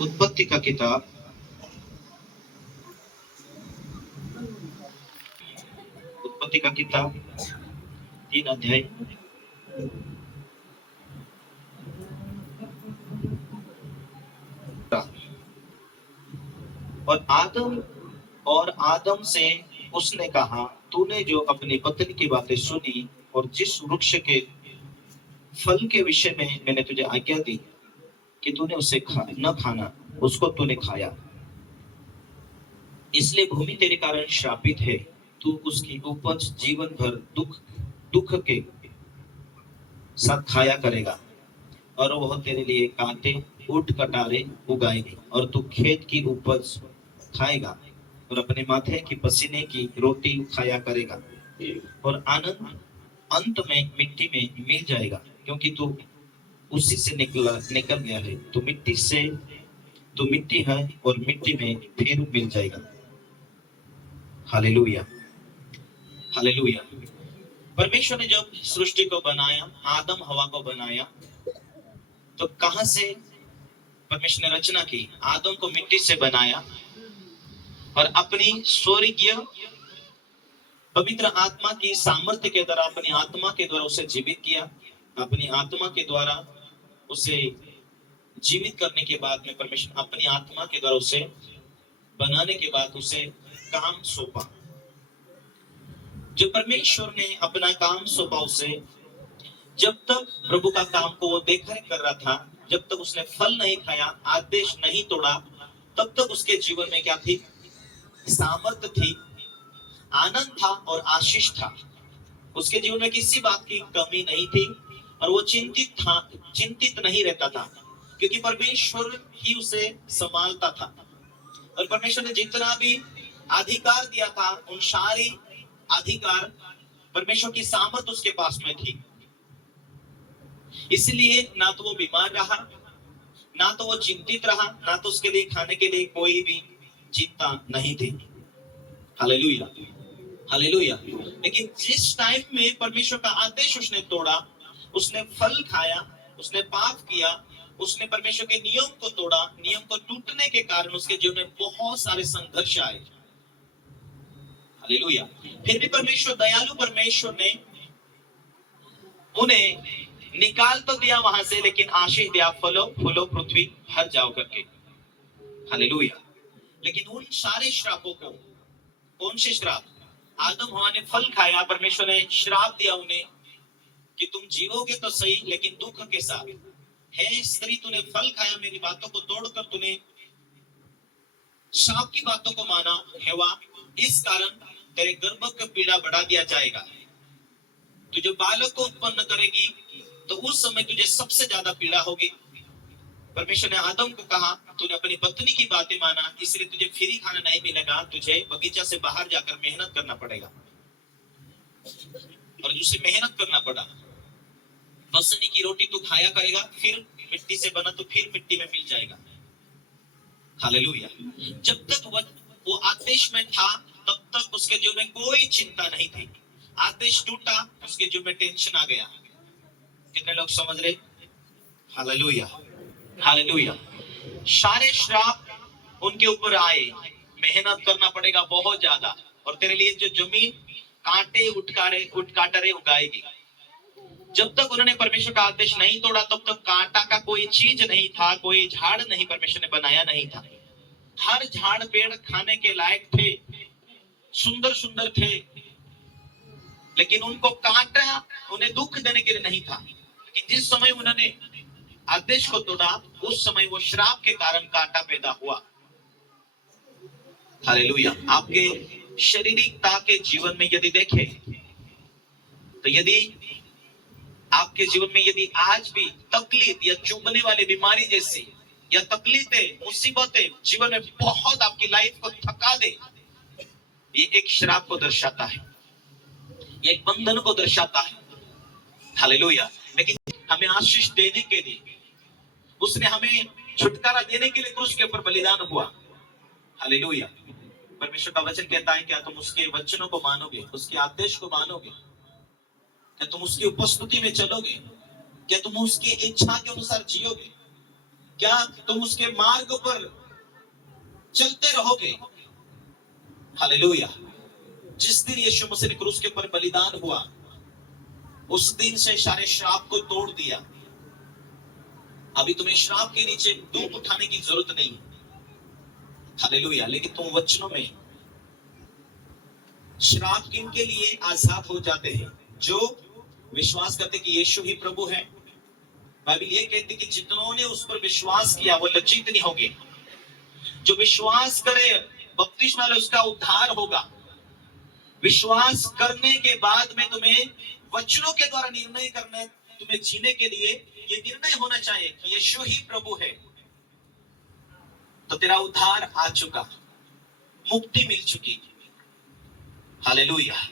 उत्पत्ति का किताब उत्पत्ति का किताब 3 अध्याय। और आदम से उसने कहा, तूने जो अपनी पत्नी की बातें सुनी और जिस वृक्ष के फल के विषय में मैंने तुझे आज्ञा दी कि तूने उसे न खाना, उसको तूने खाया, इसलिए भूमि तेरे कारण श्रापित है। तू उसकी उपज जीवन भर दुख दुख के साथ खाया करेगा और वह तेरे लिए कांटे ऊंट कटारे उगाएगी, और तू खेत की उपज खाएगा और अपने माथे की पसीने की रोटी खाया करेगा, और आनंद अंत में मिट्टी में मिल जाएगा, क्योंकि तू उसी से निकल गया है। तू मिट्टी है और मिट्टी में फिर मिल जाएगा। Hallelujah, hallelujah. परमेश्वर ने जब सृष्टि को बनाया, आदम हवा को बनाया, तो कहां से परमेश्वर ने रचना की? आदम को मिट्टी से बनाया और अपनी स्वर्गीय पवित्र आत्मा की सामर्थ्य के द्वारा, अपनी आत्मा के द्वारा उसे जीवित किया। अपनी आत्मा के द्वारा उसे जीवित करने के बाद में परमेश्वर अपनी आत्मा के द्वारा उसे बनाने के बाद उसे काम सौंपा। जब परमेश्वर ने अपना काम सौंपा उसे, जब तक प्रभु का काम को वो देखा कर रहा था, जब तक उसने फल नहीं खाया, आदेश नहीं तोड़ा, तब तक उसके जीवन में क्या थी? सामर्थ्य थी, आनंद था और आशीष था। उसके जीवन में किसी बात की कमी नहीं थी और वो चिंतित नहीं रहता था, क्योंकि परमेश्वर ही उसे संभालता था। और परमेश्वर ने जितना भी अधिकार दिया था, उन सारी अधिकार परमेश्वर की सामर्थ उसके पास में थी। इसलिए ना तो वो बीमार रहा, ना तो वो चिंतित रहा, ना तो उसके लिए खाने के लिए कोई भी चिंता नहीं थी। Hallelujah, hallelujah. लेकिन जिस टाइम में परमेश्वर का आदेश उसने तोड़ा, उसने फल खाया, उसने पाप किया, उसने परमेश्वर के नियम को तोड़ा, नियम को टूटने के कारण उसके जीवन में बहुत सारे संघर्ष आए। हालेलुया। फिर भी परमेश्वर, दयालु परमेश्वर ने उन्हें निकाल तो दिया वहां से, लेकिन आशीष दिया, फलो फूलो पृथ्वी भर जाओ करके। हालेलुया। लेकिन उन सारे श्रापों को, कौन से श्राप? आदम हवा ने फल खाया, परमेश्वर ने श्राप दिया उन्हें कि तुम जीवोगे तो सही, लेकिन दुख के साथ। हे स्त्री, तूने फल खाया, मेरी बातों को तोड़कर तूने सांप की बातों को माना, हेवा, इस कारण तेरे गर्भ का पीड़ा बढ़ा दिया जाएगा। तू जो बालक को उत्पन्न करेगी तो उस समय तुझे सबसे ज्यादा पीड़ा होगी। परमेश्वर ने आदम को कहा, तूने अपनी पत्नी की बातें माना, इसलिए तुझे फ्री खाना नहीं मिलेगा, तुझे बगीचा से बाहर जाकर मेहनत करना पड़ेगा। और उसे मेहनत करना पड़ा। पसंदी की रोटी तू खाया करेगा, फिर मिट्टी से बना तो फिर मिट्टी में मिल जाएगा। हालेलुया। जब तक वो आदेश में था, तब तक उसके जीवन में कोई चिंता नहीं थी। आदेश टूटा, उसके जीवन में टेंशन आ गया। कितने लोग समझ रहे? Hallelujah, hallelujah. सारे श्राप उनके ऊपर आए, मेहनत करना पड़ेगा बहुत ज्यादा, और तेरे लिए जो जमीन कांटे उठ काटरे उगाएगी। जब तक उन्होंने परमेश्वर का आदेश नहीं तोड़ा, तब तक कांटा का कोई चीज नहीं था, कोई झाड़ नहीं परमेश्वर ने बनाया नहीं था। हर झाड़ पेड़ खाने के लायक थे, सुंदर सुंदर थे, लेकिन उनको काटा उन्हें दुख देने के लिए नहीं था। लेकिन जिस समय उन्होंने आदेश को तोड़ा, उस समय वो श्राप के कारण कांटा पैदा हुआ। हालेलुया। आपके शारीरिकता के जीवन में यदि देखें, तो यदि आपके जीवन में यदि आज भी तकलीफ या चुभने वाली बीमारी जैसी या तकलीफें, मुसीबतें जीवन में बहुत आपकी लाइफ को थका दे, ये एक श्राप को दर्शाता है, ये एक बंधन को दर्शाता है। हालेलुया। लेकिन हमें आशीष देने के लिए, उसने हमें छुटकारा देने के लिए क्रूस के ऊपर बलिदान हुआ। हालेलुया। परमेश्वर का वचन कहता है, क्या तुम उसके वचनों को मानोगे, उसके आदेश को मानोगे? क्या तुम उसकी उपस्थिति में चलोगे? क्या तुम उसकी इच्छा के अनुसार जियोगे? क्या तुम उसके मार्ग पर चलते रहोगे? हालेलुया। जिस दिन यीशु मसीह ने क्रूस के ऊपर बलिदान हुआ, उस दिन से सारे श्राप को तोड़ दिया। अभी तुम्हें श्राप के नीचे धूप उठाने की जरूरत नहीं। हालेलुया। लेकिन तुम वचनों में श्राप किनके लिए आजाद हो जाते हैं? जो विश्वास करते कि यीशु ही प्रभु है। बाइबल ये कहती कि जितनों ने उस पर विश्वास किया वो लज्जित नहीं होंगे। जो विश्वास करे बपतिस्मा वाले, उसका उद्धार होगा। विश्वास करने के बाद में तुम्हें वचनों के द्वारा निर्णय करना है। तुम्हें जीने के लिए ये निर्णय होना चाहिए कि यीशु ही प्रभु है, तो तेरा उद्धार आ चुका, मुक्ति मिल चुकी। हालेलुया।